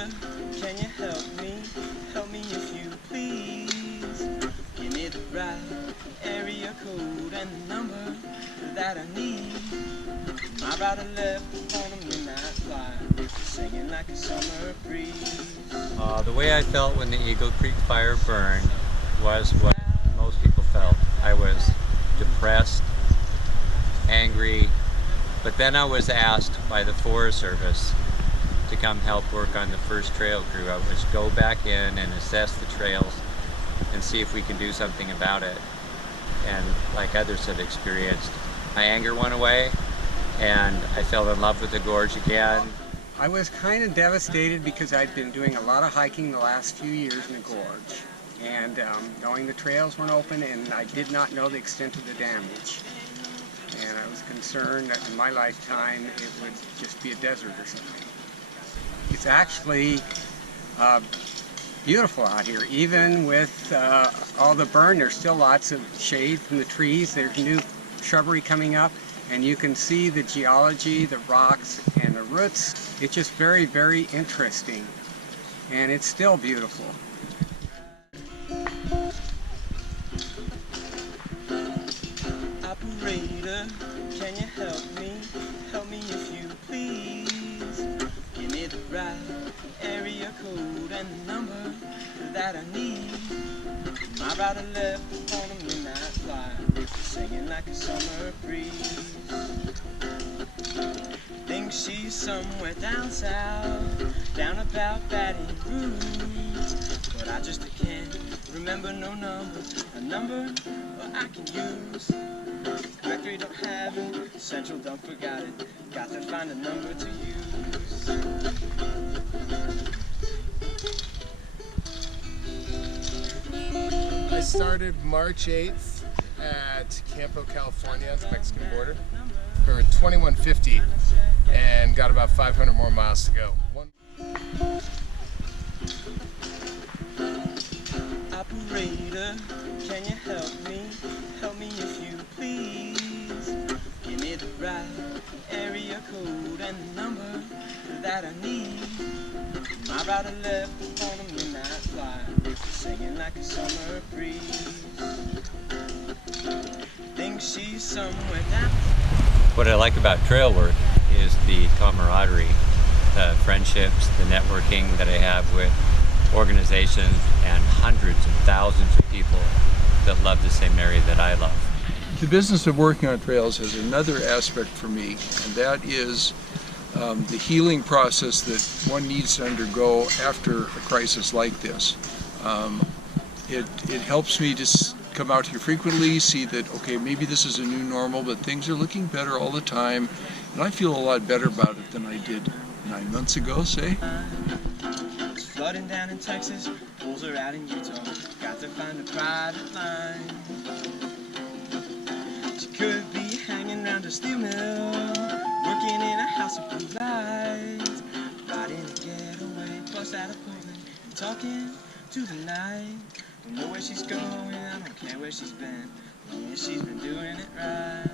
operator, can you help me? Help me if you please. Give me the right area code and the number that I need. My rider left on a midnight flight, singing like a summer breeze. The way I felt when the Eagle Creek fire burned was what most people felt. I was depressed, angry, but then I was asked by the Forest Service to come help work on the first trail crew. I was go back in and assess the trails and see if we can do something about it. And like others had experienced, my anger went away and I fell in love with the gorge again. I was kind of devastated because I'd been doing a lot of hiking the last few years in the gorge, and knowing the trails weren't open, and I did not know the extent of the damage. And I was concerned that in my lifetime it would just be a desert or something. It's actually beautiful out here. Even with all the burn, there's still lots of shade from the trees. There's new shrubbery coming up, and you can see the geology, the rocks, and the roots. It's just very, very interesting, and it's still beautiful. Operator, can you help me? Help me if you please. Give me the right area code and the number that I need. My rider left on a midnight flight, singing like a summer breeze. Think she's somewhere down south, down about Baton Rouge, but I just can't remember no number, a number I can use. Directory don't have it, Central don't forgot it, got to find a number to use. I started March 8th at Campo, California, the Mexican border, for 2150, and got about 500 more miles to go. Operator, can you help me? Help me if you please. Give me the right area code and the number that I need. My rider left on a midnight flight, singing like a summer breeze. Think she's somewhere down. What I like about trail work is the camaraderie, the friendships, the networking that I have with organizations and hundreds of thousands of people that love the same area that I love. The business of working on trails has another aspect for me, and that is the healing process that one needs to undergo after a crisis like this. It helps me to come out here frequently, see that, okay, maybe this is a new normal, but things are looking better all the time, and I feel a lot better about it than I did 9 months ago, say. It's flooding down in Texas, pools are out in Utah, got to find a private line. She could be hanging around a steel mill, working in a house of blue lights, riding a getaway bus out of Portland, and talking to the night. Don't know where she's going, I don't care where she's been, as long as she's been doing it right.